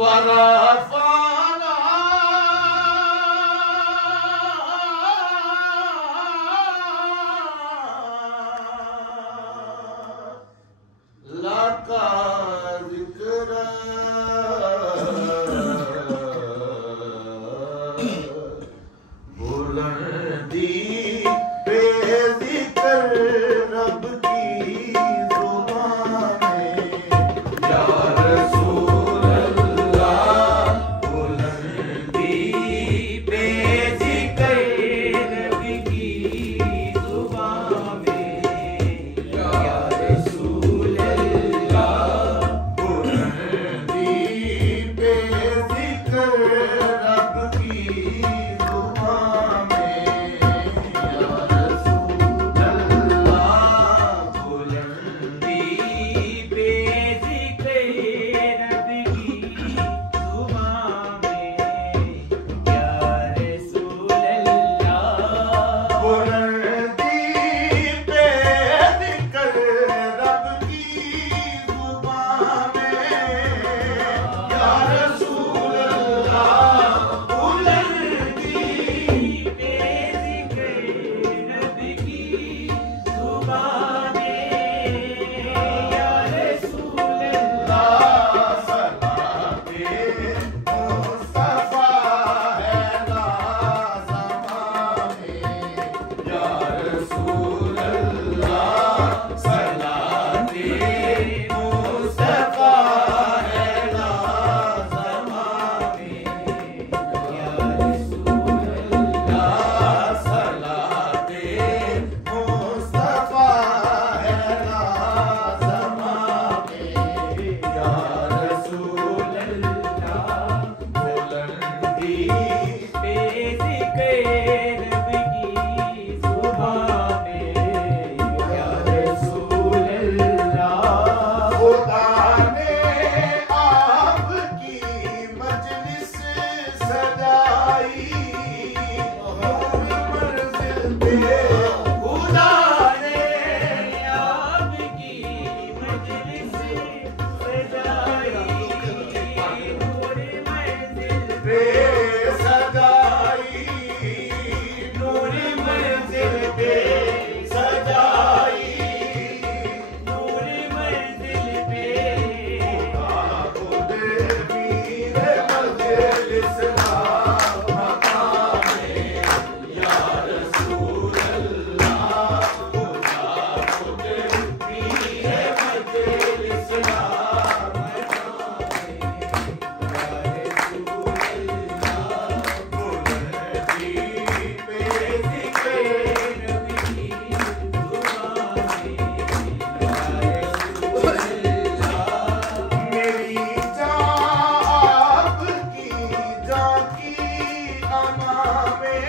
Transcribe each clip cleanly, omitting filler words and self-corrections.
वरफ़अना लका ज़िक्रा बुलंदी पे ज़िक्र रब की ज़ुबान में या रसूल अल्लाह बुलंदी पे ज़िक्र रब की ज़ुबान में या रसूल अल्लाह बुलंदी पे ज़िक्र रब की ज़ुबान में या रसूल अल्लाह बुलंदी पे ज़िक्र रब की ज़ुबान में या रसूल अल्लाह बुलंदी पे ज़िक्र रब की ज़ुबान में या रसूल अल्लाह बुलंदी पे ज़िक्र रब की ज़ुबान में या रसूल अल्लाह सलाते मुस्तफा है लाज़िमा में या रसूल अल्लाह सलाते मुस्तफा है लाज़िमा में या रसूल अल्लाह सलाते मुस्तफा है लाज़िमा में या रसूल अल्लाह बुलंदी पे ज़िक्र रब की ज़ुबान में या रसूल अल्लाह खुदा ने आपकी मजलिस सजाई नूर मंज़िल पे खुदा ने आपकी मजलिस सजाई नूर मंज़िल पे सजाई नूर मंज़िल पे सजाई नूर मंज़िल पे खुद पीर मजलिस मकाम में या रसूल अल्लाह खुदा खुद पीर मजलिस मकाम में या रसूल अल्लाह बुलंदी पे ज़िक्र रब की ज़ुबान में या रसूल अल्लाह मेरी जान आपकी जान की अमा में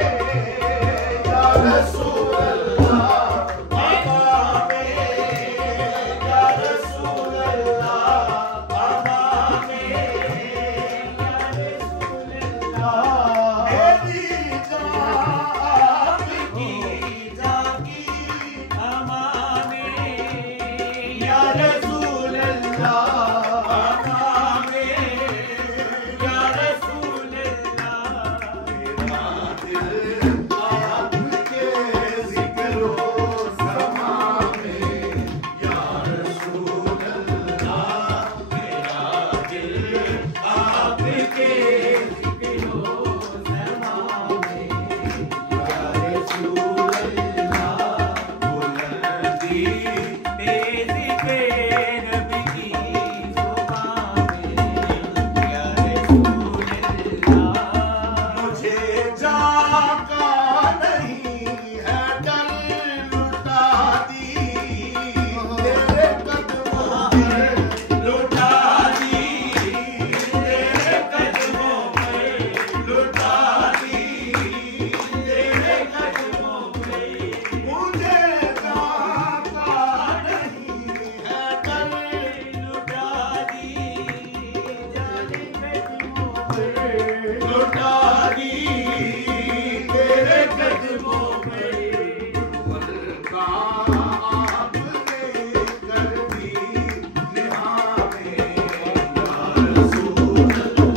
या रसूल अल्लाह अमा में या रसूल अल्लाह अमा में या रसूल अल्लाह मेरी जान आपकी जान की अमा में या रसूल अल्लाह अमा में या रसूल अल्लाह मेरा दिल आपके ज़िक्रो समा में या रसूल अल्लाह मेरा दिल आपके ज़िक्रो समा में या रसूल अल्लाह बुलंदी पे ज़िक्र रब की ज़ुबान में या रसूल अल्लाह मुझे जाका नहीं है डर लुटा दी तेरे कदमों पर लुटा दी तेरे कदमों पर लुटा दी तेरे कदमों पर मुझे जाका नहीं है डर लुटा दी जाने कदमों पर लुटा दी तेरे कदमों पर वल्का आपने कर दी निहा में या रसूल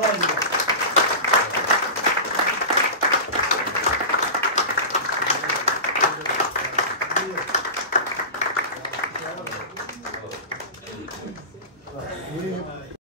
Olha.